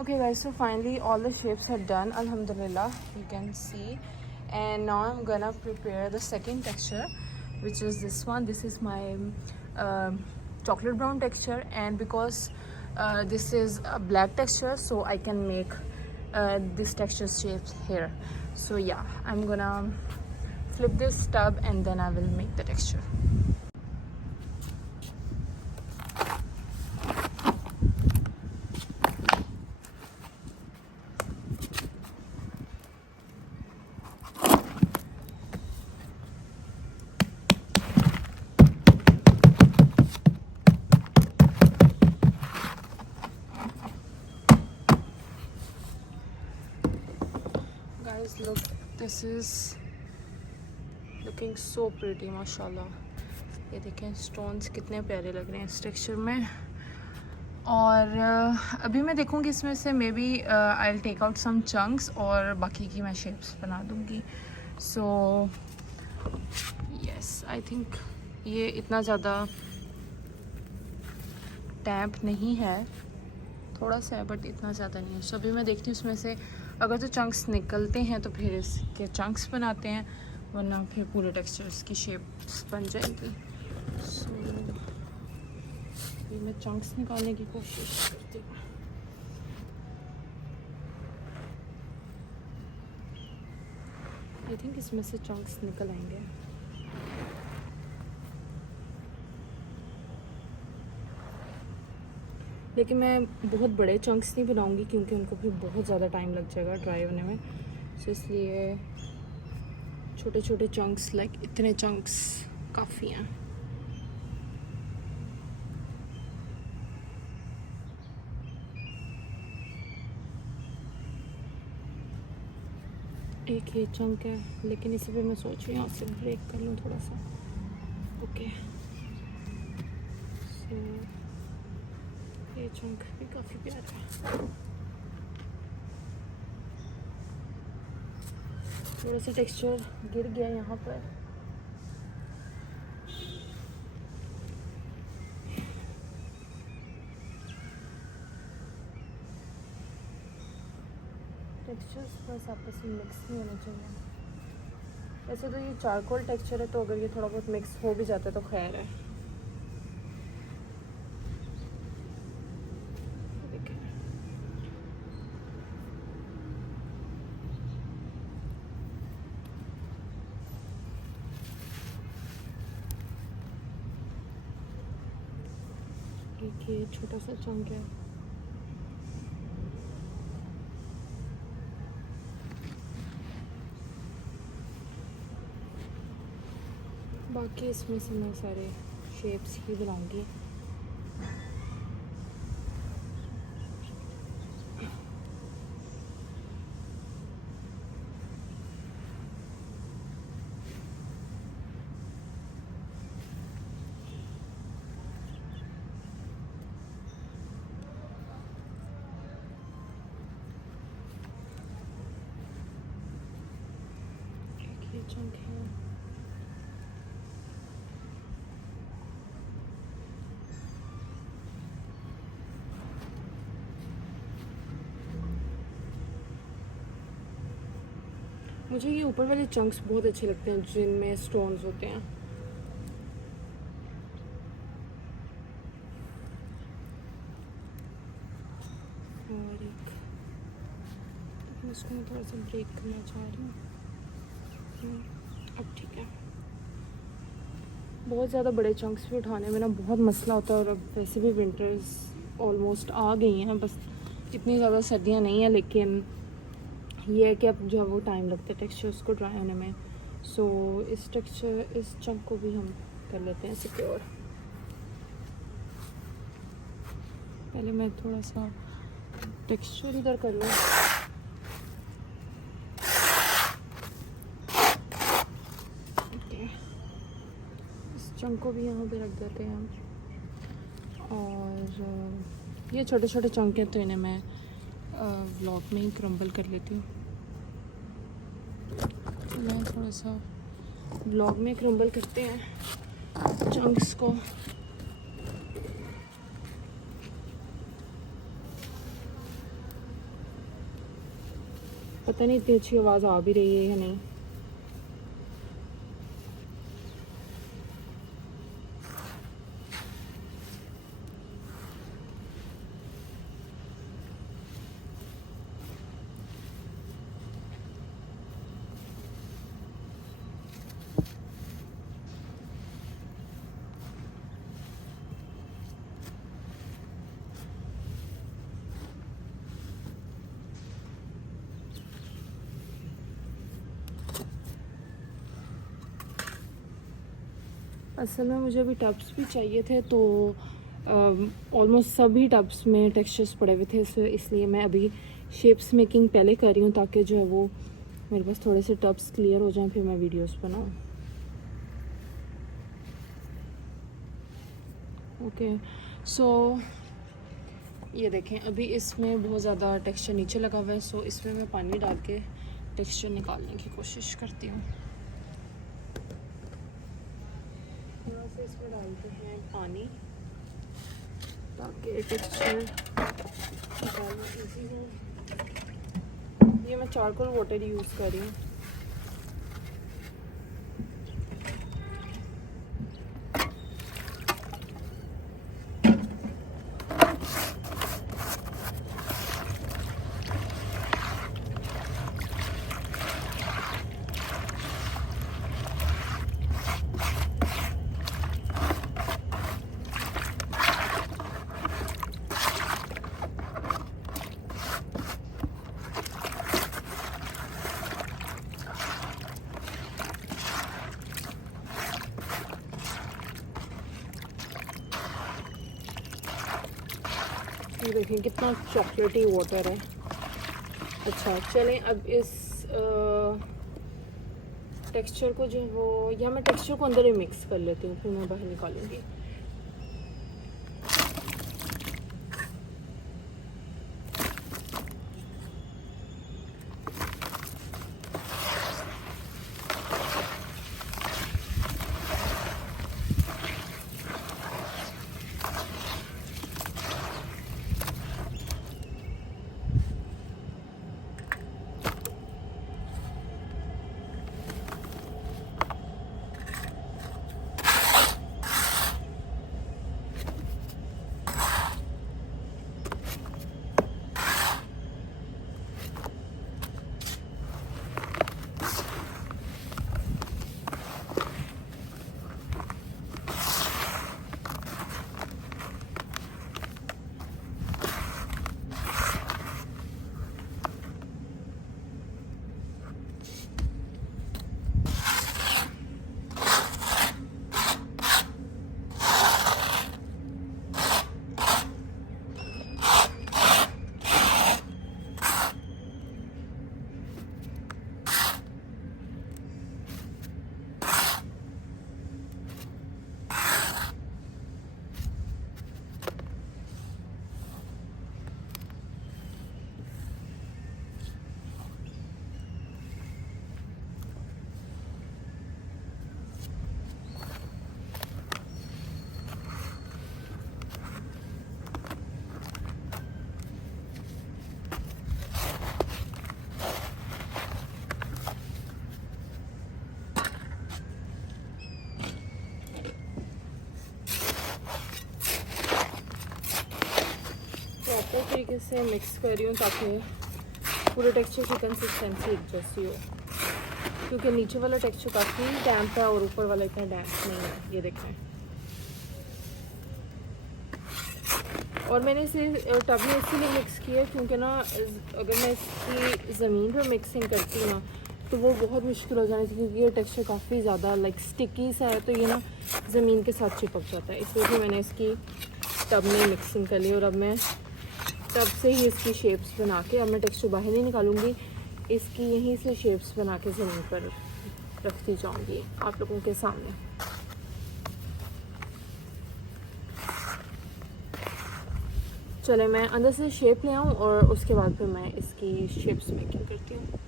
Okay guys, so finally all the shapes are done, alhamdulillah, you can see. And now I'm gonna prepare the second texture, which is this one. This is my chocolate brown texture, and because this is a black texture, so I can make this texture shapes here. So yeah, I'm gonna flip this tub and then I will make the texture. Guys, look, this is looking so pretty, माशाल्लाह. ये देखें stones कितने प्यारे लग रहे हैं इस texture में. और अभी मैं देखूँगी इसमें से maybe I will take out some chunks और बाकी की मैं शेप्स बना दूँगी. सो यस, आई थिंक ये इतना ज़्यादा डैम्प नहीं है, थोड़ा सा है बट इतना ज़्यादा नहीं है. सो अभी मैं देखती हूँ उसमें से अगर तो चंक्स निकलते हैं तो फिर इसके चंक्स बनाते हैं, वरना फिर पूरे टेक्सचर्स की शेप्स बन जाएंगी. सो मैं चंक्स निकालने की कोशिश करती हूँ. आई थिंक इसमें से चंक्स निकल आएंगे. लेकिन मैं बहुत बड़े चंक्स नहीं बनाऊंगी क्योंकि उनको भी बहुत ज़्यादा टाइम लग जाएगा ड्राई होने में. सो इसलिए छोटे छोटे चंक्स, लाइक इतने चंक्स काफ़ी हैं. एक ये चंक है, लेकिन इसे भी मैं सोच रही हूँ यहाँ से ब्रेक कर लूँ थोड़ा सा. ओके, सो ये चंक भी काफ़ी प्यारा है. थोड़ा सा टेक्सचर गिर गया यहाँ पर. टेक्सचर्स बस आपस में मिक्स नहीं होना चाहिए. वैसे तो ये चारकोल टेक्सचर है, तो अगर ये थोड़ा बहुत मिक्स हो भी जाता है तो खैर है. एक ये छोटा सा चंक है. बाकी इसमें से मैं सारे शेप्स ही बनाऊंगी. एक ये चंक है. मुझे ये ऊपर वाले चंक्स बहुत अच्छे लगते हैं जिनमें स्टोन्स होते हैं. और एक इसको मैं थोड़ा सा ब्रेक करना चाह रही हूँ. अब ठीक है. बहुत ज़्यादा बड़े चंक्स भी उठाने में ना बहुत मसला होता है. और अब वैसे भी विंटर्स ऑलमोस्ट आ गई हैं, बस इतनी ज़्यादा सर्दियाँ नहीं हैं, लेकिन ये है कि अब जो है वो टाइम लगता है टेक्सचर्स को ड्राई होने में. सो इस चंक को भी हम कर लेते हैं सिक्योर. पहले मैं थोड़ा सा टेक्सचर इधर कर लूँ. ओके, इस चंक को भी यहाँ पे रख देते हैं हम. और ये छोटे छोटे चंक हैं, तो इन्हें मैं व्लॉग में ही क्रम्बल कर लेती हूँ. मैं थोड़ा सा व्लॉग में क्रम्बल करते हैं चंक्स को. पता नहीं इतनी अच्छी आवाज़ आ भी रही है या नहीं। असल में मुझे अभी टब्स भी चाहिए थे, तो ऑलमोस्ट सभी टब्स में टेक्सचर्स पड़े हुए थे, इसलिए मैं अभी शेप्स मेकिंग पहले कर रही हूँ ताकि जो है वो मेरे पास थोड़े से टब्स क्लियर हो जाएं, फिर मैं वीडियोस बनाऊँ। ओके सो ये देखें, अभी इसमें बहुत ज़्यादा टेक्सचर नीचे लगा हुआ है, सो इसमें मैं पानी डाल के टेक्सचर निकालने की कोशिश करती हूँ। थोड़ा सा इसमें डालते हैं पानी ताकि टेक्सचर निकालना ईजी हो। ये मैं चारकोल वाटर यूज़ कर रही हूँ। ये देखें कितना चॉकलेटी वाटर है। अच्छा चलें, अब इस टेक्सचर को जो वो, या मैं टेक्सचर को अंदर ही मिक्स कर लेती हूँ, फिर मैं बाहर निकालूंगी। प्रॉपर तरीके से मिक्स कर रही हूँ ताकि पूरे टेक्सचर की कंसिस्टेंसी एक जैसी हो, क्योंकि नीचे वाला टेक्सचर काफ़ी डैम्प है और ऊपर वाला इतना डैम्प नहीं है। ये देखें, और मैंने इसे टब में इसीलिए मिक्स किया क्योंकि ना अगर मैं इसकी ज़मीन पर मिक्सिंग करती हूँ ना तो वो बहुत मुश्किल हो जानी थी, क्योंकि ये टेक्सचर काफ़ी ज़्यादा लाइक स्टिकी सा है, तो ये ना ज़मीन के साथ चिपक जाता है। इसलिए भी मैंने इसकी टब में मिक्सिंग कर ली, और अब मैं टब से ही इसकी शेप्स बना के, अब मैं टेक्सचर बाहर नहीं निकालूंगी, इसकी यहीं से शेप्स बना के ज़मीन पर रखती जाऊंगी आप लोगों के सामने। चले मैं अंदर से शेप ले आऊँ और उसके बाद फिर मैं इसकी शेप्स मेकिंग करती हूँ।